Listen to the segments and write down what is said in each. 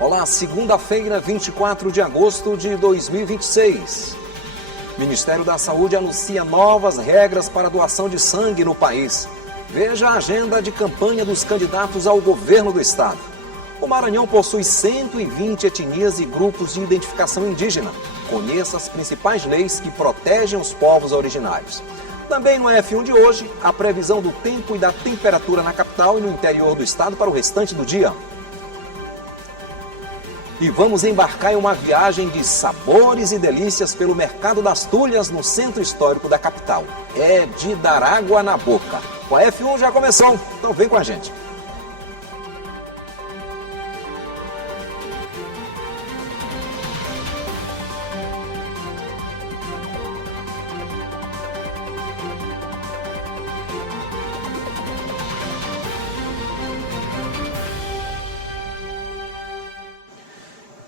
Olá, segunda-feira, 24 de agosto de 2026. Ministério da Saúde anuncia novas regras para doação de sangue no país. Veja a agenda de campanha dos candidatos ao governo do estado. O Maranhão possui 120 etnias e grupos de identificação indígena. Conheça as principais leis que protegem os povos originários. Também no F1 de hoje, a previsão do tempo e da temperatura na capital e no interior do estado para o restante do dia. E vamos embarcar em uma viagem de sabores e delícias pelo Mercado das Tulhas, no centro histórico da capital. É de dar água na boca. O F1 já começou, então vem com a gente.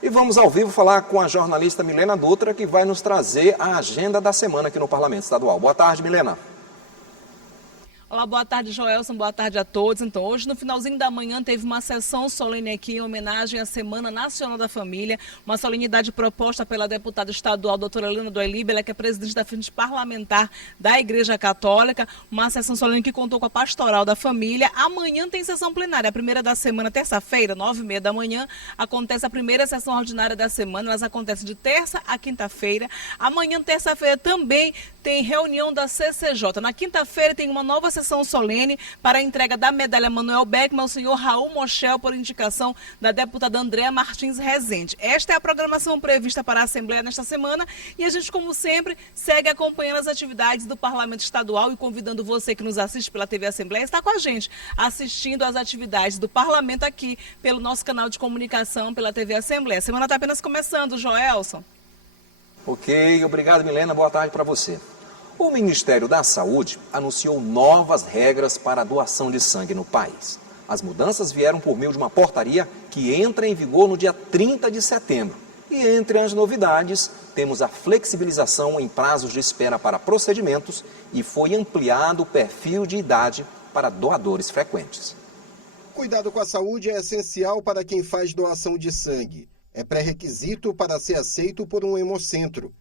E vamos ao vivo falar com a jornalista Milena Dutra, que vai nos trazer a agenda da semana aqui no Parlamento Estadual. Boa tarde, Milena. Olá, boa tarde, Joelson, boa tarde a todos. Então, hoje, no finalzinho da manhã, teve uma sessão solene aqui em homenagem à Semana Nacional da Família, uma solenidade proposta pela deputada estadual, doutora Helena Doelib, ela que é presidente da Frente Parlamentar da Igreja Católica, uma sessão solene que contou com a Pastoral da Família. Amanhã tem sessão plenária, a primeira da semana, terça-feira, 9h30 da manhã, acontece a primeira sessão ordinária da semana, elas acontecem de terça a quinta-feira. Amanhã, terça-feira, também tem reunião da CCJ. Na quinta-feira tem uma nova sessão solene para a entrega da medalha Manuel Beckmann ao senhor Raul Mochel por indicação da deputada Andréa Martins Rezende. Esta é a programação prevista para a Assembleia nesta semana e a gente, como sempre, segue acompanhando as atividades do Parlamento Estadual e convidando você que nos assiste pela TV Assembleia a estar com a gente, assistindo às atividades do Parlamento aqui pelo nosso canal de comunicação pela TV Assembleia. A semana está apenas começando, Joelson. Ok, obrigado, Milena. Boa tarde para você. O Ministério da Saúde anunciou novas regras para a doação de sangue no país. As mudanças vieram por meio de uma portaria que entra em vigor no dia 30 de setembro. E entre as novidades, temos a flexibilização em prazos de espera para procedimentos e foi ampliado o perfil de idade para doadores frequentes. Cuidado com a saúde é essencial para quem faz doação de sangue. É pré-requisito para ser aceito por um hemocentro.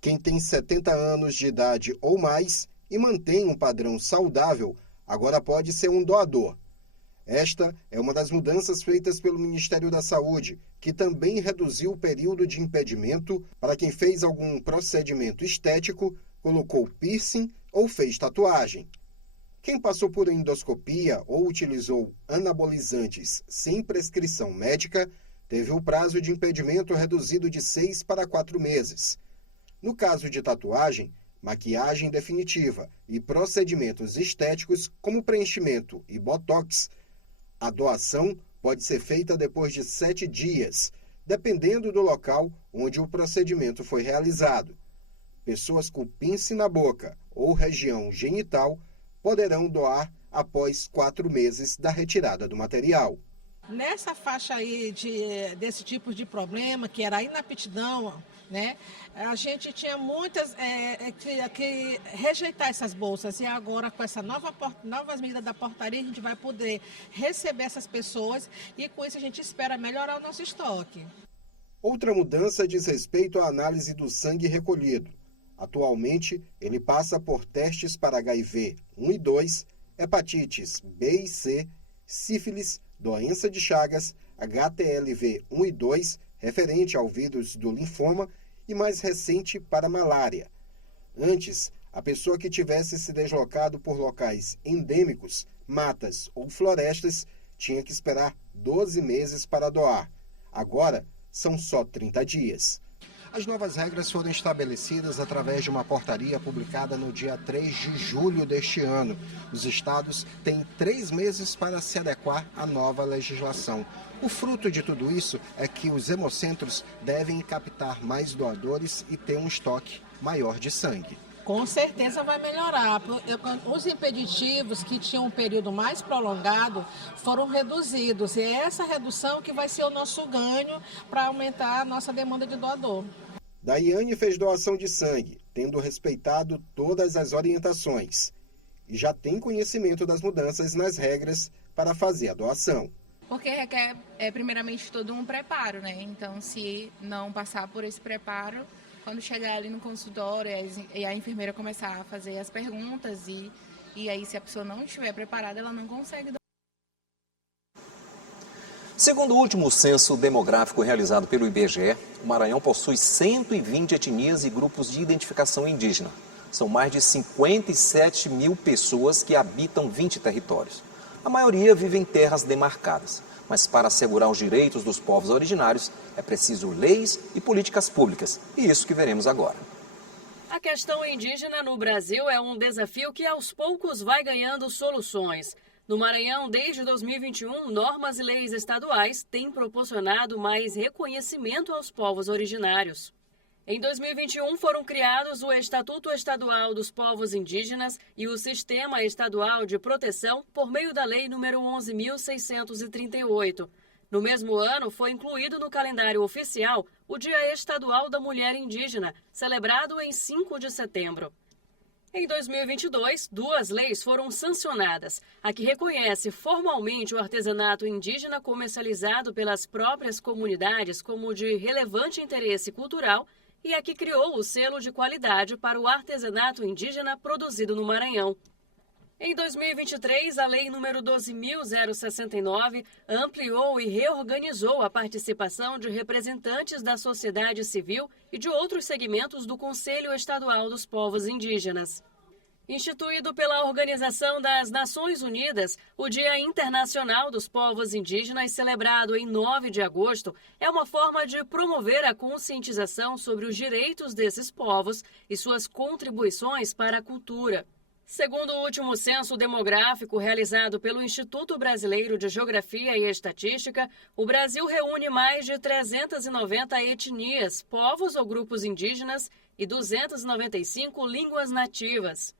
Quem tem 70 anos de idade ou mais e mantém um padrão saudável, agora pode ser um doador. Esta é uma das mudanças feitas pelo Ministério da Saúde, que também reduziu o período de impedimento para quem fez algum procedimento estético, colocou piercing ou fez tatuagem. Quem passou por endoscopia ou utilizou anabolizantes sem prescrição médica, teve o prazo de impedimento reduzido de 6 para 4 meses. No caso de tatuagem, maquiagem definitiva e procedimentos estéticos como preenchimento e botox, a doação pode ser feita depois de 7 dias, dependendo do local onde o procedimento foi realizado. Pessoas com pince na boca ou região genital poderão doar após 4 meses da retirada do material. Nessa faixa aí desse tipo de problema, que era a inaptidão, né? A gente tinha muitas que rejeitar essas bolsas e agora com essa novas medidas da portaria a gente vai poder receber essas pessoas e com isso a gente espera melhorar o nosso estoque. Outra mudança diz respeito à análise do sangue recolhido. Atualmente, ele passa por testes para HIV 1 e 2, hepatites B e C, sífilis, doença de Chagas, HTLV 1 e 2, referente ao vírus do linfoma, e mais recente para malária. Antes, a pessoa que tivesse se deslocado por locais endêmicos, matas ou florestas, tinha que esperar 12 meses para doar. Agora, são só 30 dias. As novas regras foram estabelecidas através de uma portaria publicada no dia 3 de julho deste ano. Os estados têm 3 meses para se adequar à nova legislação. O fruto de tudo isso é que os hemocentros devem captar mais doadores e ter um estoque maior de sangue. Com certeza vai melhorar. Os impeditivos que tinham um período mais prolongado foram reduzidos. E é essa redução que vai ser o nosso ganho para aumentar a nossa demanda de doador. Daiane fez doação de sangue, tendo respeitado todas as orientações. E já tem conhecimento das mudanças nas regras para fazer a doação. Porque requer, primeiramente, todo um preparo, né? Então, se não passar por esse preparo, quando chegar ali no consultório e a enfermeira começar a fazer as perguntas e aí, se a pessoa não estiver preparada, ela não consegue. Segundo o último censo demográfico realizado pelo IBGE, o Maranhão possui 120 etnias e grupos de identificação indígena. São mais de 57 mil pessoas que habitam 20 territórios. A maioria vive em terras demarcadas, mas para assegurar os direitos dos povos originários é preciso leis e políticas públicas, e isso que veremos agora. A questão indígena no Brasil é um desafio que aos poucos vai ganhando soluções. No Maranhão, desde 2021, normas e leis estaduais têm proporcionado mais reconhecimento aos povos originários. Em 2021, foram criados o Estatuto Estadual dos Povos Indígenas e o Sistema Estadual de Proteção por meio da Lei nº 11.638. No mesmo ano, foi incluído no calendário oficial o Dia Estadual da Mulher Indígena, celebrado em 5 de setembro. Em 2022, 2 leis foram sancionadas. A que reconhece formalmente o artesanato indígena comercializado pelas próprias comunidades como de relevante interesse cultural e a que criou o selo de qualidade para o artesanato indígena produzido no Maranhão. Em 2023, a Lei nº 12.069 ampliou e reorganizou a participação de representantes da sociedade civil e de outros segmentos do Conselho Estadual dos Povos Indígenas. Instituído pela Organização das Nações Unidas, o Dia Internacional dos Povos Indígenas, celebrado em 9 de agosto, é uma forma de promover a conscientização sobre os direitos desses povos e suas contribuições para a cultura. Segundo o último censo demográfico realizado pelo Instituto Brasileiro de Geografia e Estatística, o Brasil reúne mais de 390 etnias, povos ou grupos indígenas e 295 línguas nativas.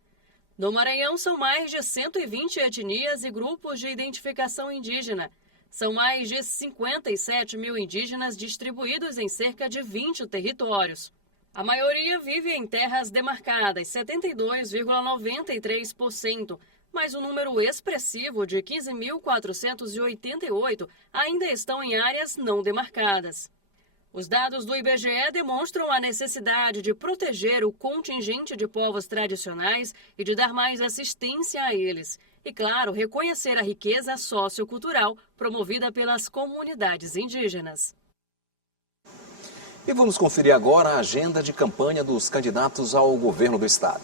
No Maranhão, são mais de 120 etnias e grupos de identificação indígena. São mais de 57 mil indígenas distribuídos em cerca de 20 territórios. A maioria vive em terras demarcadas, 72,93%, mas um número expressivo de 15.488 ainda estão em áreas não demarcadas. Os dados do IBGE demonstram a necessidade de proteger o contingente de povos tradicionais e de dar mais assistência a eles. E, claro, reconhecer a riqueza sociocultural promovida pelas comunidades indígenas. E vamos conferir agora a agenda de campanha dos candidatos ao governo do estado.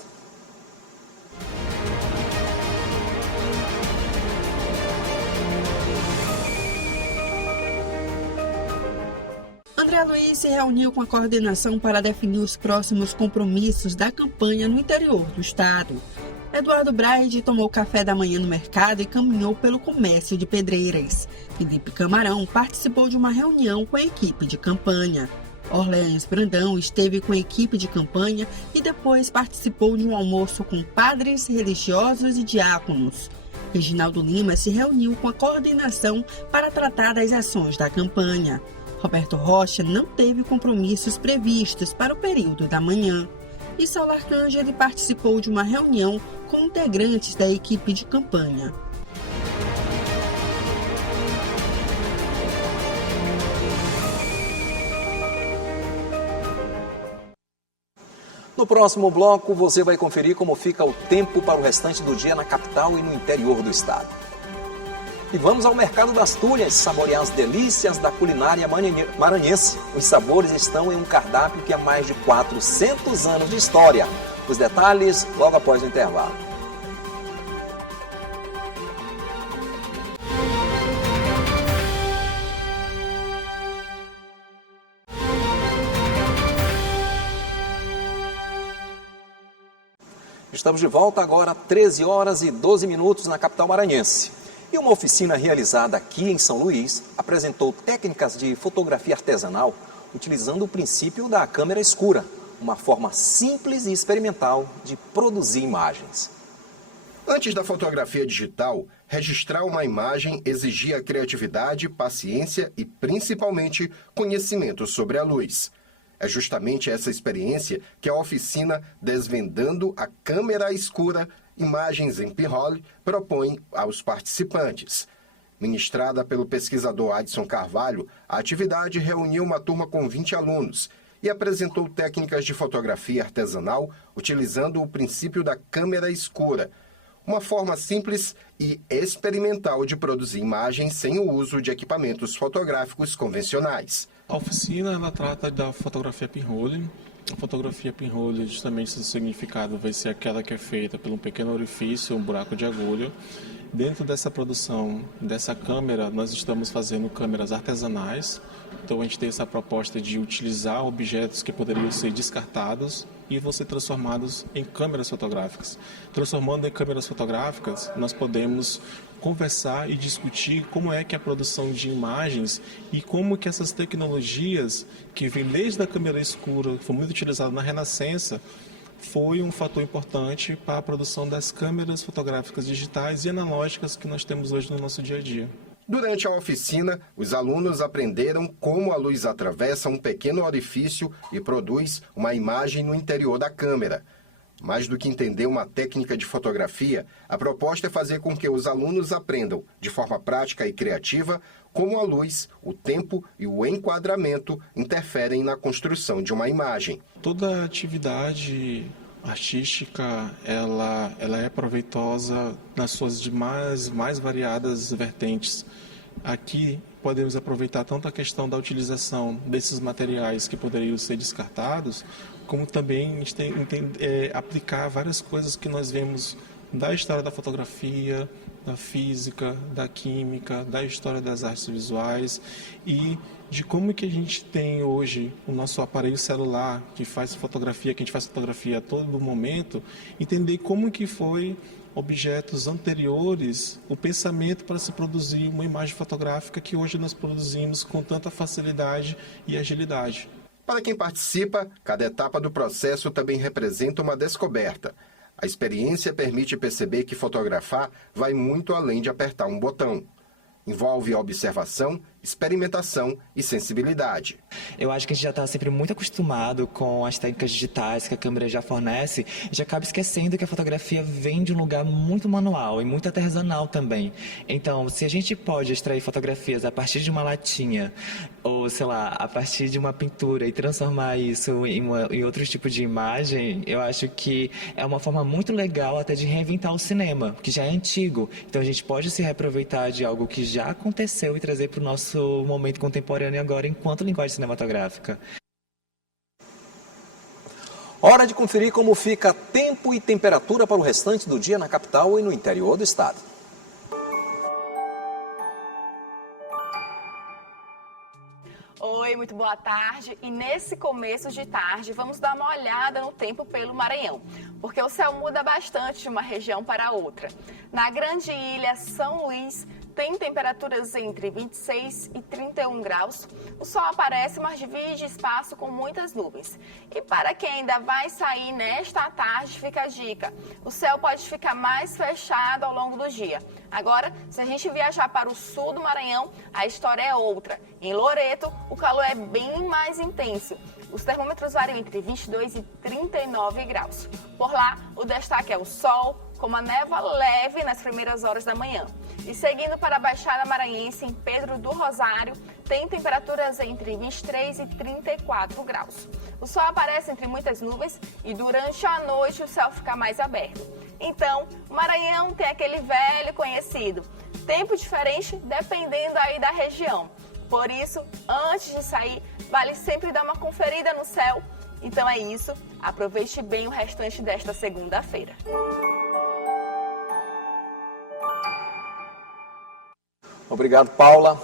André Luiz se reuniu com a coordenação para definir os próximos compromissos da campanha no interior do estado. Eduardo Braide tomou café da manhã no mercado e caminhou pelo comércio de Pedreiras. Felipe Camarão participou de uma reunião com a equipe de campanha. Orleans Brandão esteve com a equipe de campanha e depois participou de um almoço com padres, religiosos e diáconos. Reginaldo Lima se reuniu com a coordenação para tratar das ações da campanha. Roberto Rocha não teve compromissos previstos para o período da manhã. E Saulo Arcângeli participou de uma reunião com integrantes da equipe de campanha. No próximo bloco, você vai conferir como fica o tempo para o restante do dia na capital e no interior do estado. E vamos ao Mercado das Tulhas, saborear as delícias da culinária maranhense. Os sabores estão em um cardápio que há mais de 400 anos de história. Os detalhes logo após o intervalo. Estamos de volta agora, 13 horas e 12 minutos na capital maranhense. E uma oficina realizada aqui em São Luís apresentou técnicas de fotografia artesanal utilizando o princípio da câmera escura, uma forma simples e experimental de produzir imagens. Antes da fotografia digital, registrar uma imagem exigia criatividade, paciência e, principalmente, conhecimento sobre a luz. É justamente essa experiência que a oficina Desvendando a Câmera Escura, Imagens em Pinhole, propõe aos participantes. Ministrada pelo pesquisador Adson Carvalho, a atividade reuniu uma turma com 20 alunos e apresentou técnicas de fotografia artesanal utilizando o princípio da câmera escura, uma forma simples e experimental de produzir imagens sem o uso de equipamentos fotográficos convencionais. A oficina ela trata da fotografia pinhole. A fotografia pinhole, justamente seu significado vai ser aquela que é feita por um pequeno orifício, um buraco de agulha. Dentro dessa produção, dessa câmera, nós estamos fazendo câmeras artesanais. Então a gente tem essa proposta de utilizar objetos que poderiam ser descartados e vão ser transformados em câmeras fotográficas. Transformando em câmeras fotográficas, nós podemos conversar e discutir como é que a produção de imagens e como que essas tecnologias que vêm desde a câmera escura, que foi muito utilizada na Renascença, foi um fator importante para a produção das câmeras fotográficas digitais e analógicas que nós temos hoje no nosso dia a dia. Durante a oficina, os alunos aprenderam como a luz atravessa um pequeno orifício e produz uma imagem no interior da câmera. Mais do que entender uma técnica de fotografia, a proposta é fazer com que os alunos aprendam, de forma prática e criativa, como a luz, o tempo e o enquadramento interferem na construção de uma imagem. Toda atividade artística, ela é proveitosa nas suas mais variadas vertentes. Aqui podemos aproveitar tanto a questão da utilização desses materiais que poderiam ser descartados, como também a gente aplicar várias coisas que nós vemos da história da fotografia, da física, da química, da história das artes visuais e de como que a gente tem hoje o nosso aparelho celular que faz fotografia, que a gente faz fotografia a todo momento, entender como que foi objetos anteriores, o pensamento para se produzir uma imagem fotográfica que hoje nós produzimos com tanta facilidade e agilidade. Para quem participa, cada etapa do processo também representa uma descoberta. A experiência permite perceber que fotografar vai muito além de apertar um botão. Envolve observação, experimentação e sensibilidade. Eu acho que a gente já está sempre muito acostumado com as técnicas digitais que a câmera já fornece e já acaba esquecendo que a fotografia vem de um lugar muito manual e muito artesanal também. Então, se a gente pode extrair fotografias a partir de uma latinha ou, sei lá, a partir de uma pintura e transformar isso em outro tipo de imagem, eu acho que é uma forma muito legal até de reinventar o cinema, que já é antigo. Então, a gente pode se reaproveitar de algo que já aconteceu e trazer para o nosso momento contemporâneo agora enquanto linguagem cinematográfica. Hora de conferir como fica tempo e temperatura para o restante do dia na capital e no interior do estado. Oi, muito boa tarde. E nesse começo de tarde, vamos dar uma olhada no tempo pelo Maranhão, porque o céu muda bastante de uma região para outra. Na Grande Ilha, São Luís, tem temperaturas entre 26 e 31 graus. O sol aparece, mas divide espaço com muitas nuvens. E para quem ainda vai sair nesta tarde, fica a dica. O céu pode ficar mais fechado ao longo do dia. Agora, se a gente viajar para o sul do Maranhão, a história é outra. Em Loreto, o calor é bem mais intenso. Os termômetros variam entre 22 e 39 graus. Por lá, o destaque é o sol, com uma névoa leve nas primeiras horas da manhã. E seguindo para a Baixada Maranhense, em Pedro do Rosário, tem temperaturas entre 23 e 34 graus. O sol aparece entre muitas nuvens e durante a noite o céu fica mais aberto. Então, o Maranhão tem aquele velho conhecido, tempo diferente dependendo aí da região. Por isso, antes de sair, vale sempre dar uma conferida no céu. Então é isso, aproveite bem o restante desta segunda-feira. Obrigado, Paula.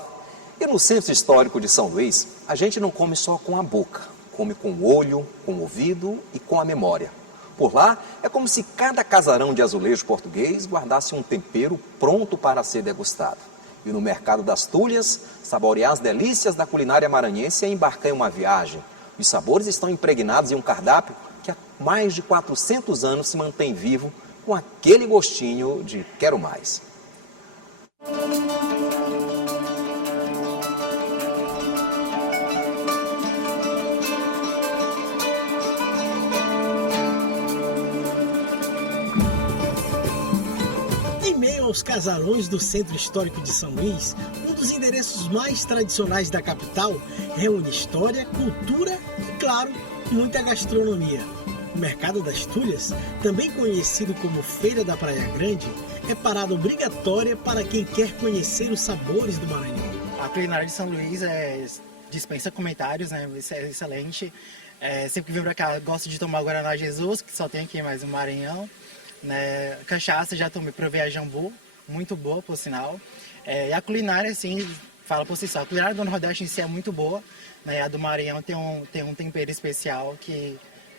E no Centro Histórico de São Luís, a gente não come só com a boca, come com o olho, com o ouvido e com a memória. Por lá, é como se cada casarão de azulejo português guardasse um tempero pronto para ser degustado. E no Mercado das Tulhas, saborear as delícias da culinária maranhense é embarcar em uma viagem. Os sabores estão impregnados em um cardápio que há mais de 400 anos se mantém vivo com aquele gostinho de quero mais. Ao aos casarões do Centro Histórico de São Luís, um dos endereços mais tradicionais da capital, reúne história, cultura e, claro, muita gastronomia. O Mercado das Tulhas, também conhecido como Feira da Praia Grande, é parada obrigatória para quem quer conhecer os sabores do Maranhão. A culinária de São Luís dispensa comentários, né? É excelente. Sempre que venho para cá, gosto de tomar Guaraná Jesus, que só tem aqui mais no Maranhão. Né? Cachaça, já provei a jambu, muito boa, por sinal. E a culinária, assim, fala por si só. A culinária do Nordeste em si é muito boa, né? A do Maranhão tem um tempero especial que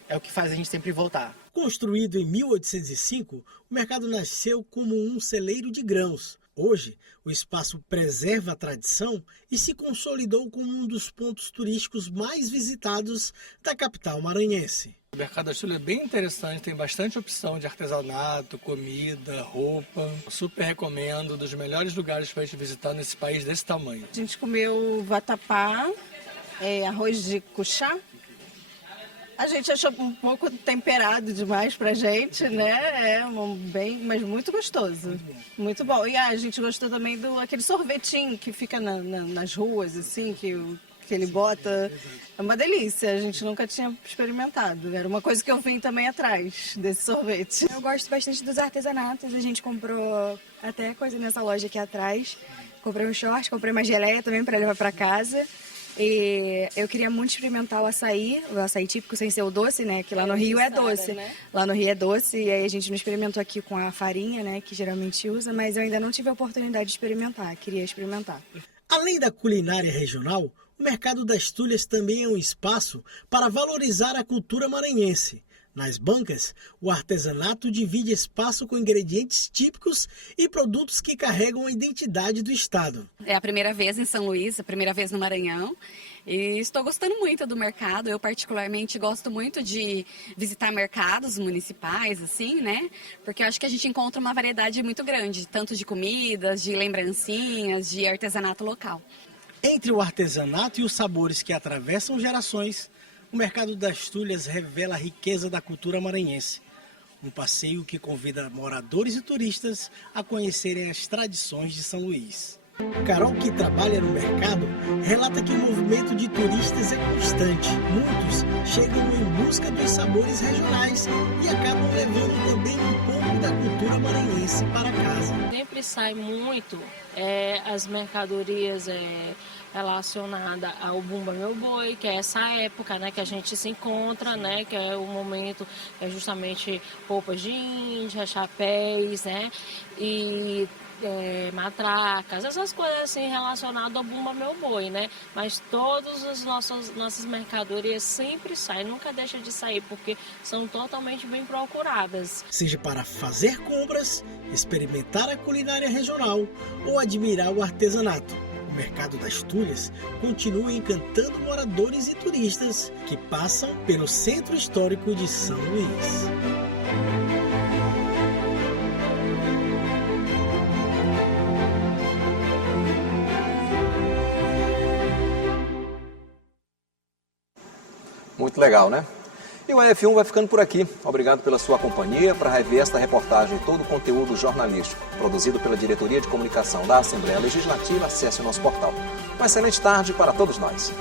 é o que faz a gente sempre voltar. Construído em 1805, o mercado nasceu como um celeiro de grãos. Hoje, o espaço preserva a tradição e se consolidou como um dos pontos turísticos mais visitados da capital maranhense. O Mercado das Tulhas é bem interessante, tem bastante opção de artesanato, comida, roupa. Super recomendo, dos melhores lugares para a gente visitar nesse país desse tamanho. A gente comeu vatapá, arroz de cuchá. A gente achou um pouco temperado demais pra gente, né? Mas muito gostoso. Muito bom. E a gente gostou também aquele sorvetinho que fica nas ruas, assim, que ele bota. É uma delícia, a gente nunca tinha experimentado. Era uma coisa que eu vim também atrás desse sorvete. Eu gosto bastante dos artesanatos, a gente comprou até coisa nessa loja aqui atrás. Comprei um short, comprei uma geleia também para levar para casa. E eu queria muito experimentar o açaí típico sem ser o doce, né? Que lá no Rio é doce. Né? Lá no Rio é doce, e aí a gente não experimentou aqui com a farinha, né? Que geralmente usa, mas eu ainda não tive a oportunidade de experimentar, queria experimentar. Além da culinária regional, o Mercado das Tulhas também é um espaço para valorizar a cultura maranhense. Nas bancas, o artesanato divide espaço com ingredientes típicos e produtos que carregam a identidade do estado. É a primeira vez em São Luís, a primeira vez no Maranhão. E estou gostando muito do mercado. Eu particularmente gosto muito de visitar mercados municipais, assim, né? Porque eu acho que a gente encontra uma variedade muito grande, tanto de comidas, de lembrancinhas, de artesanato local. Entre o artesanato e os sabores que atravessam gerações, o Mercado das Tulhas revela a riqueza da cultura maranhense. Um passeio que convida moradores e turistas a conhecerem as tradições de São Luís. Carol, que trabalha no mercado, relata que o movimento de turistas é constante. Muitos chegam em busca dos sabores regionais e acabam levando também um pouco da cultura maranhense para casa. Sempre sai muito as mercadorias relacionada ao Bumba Meu Boi, que é essa época, né, que a gente se encontra, né, que é o momento, é justamente roupas de índia, chapéus, né, e matracas, essas coisas assim relacionadas ao Bumba Meu Boi, né, mas todas as nossas mercadorias sempre saem, nunca deixa de sair, porque são totalmente bem procuradas. Seja para fazer compras, experimentar a culinária regional ou admirar o artesanato, o Mercado das Tulhas continua encantando moradores e turistas que passam pelo Centro Histórico de São Luís. Muito legal, né? E o AF1 vai ficando por aqui. Obrigado pela sua companhia. Para rever esta reportagem e todo o conteúdo jornalístico produzido pela Diretoria de Comunicação da Assembleia Legislativa, acesse o nosso portal. Uma excelente tarde para todos nós.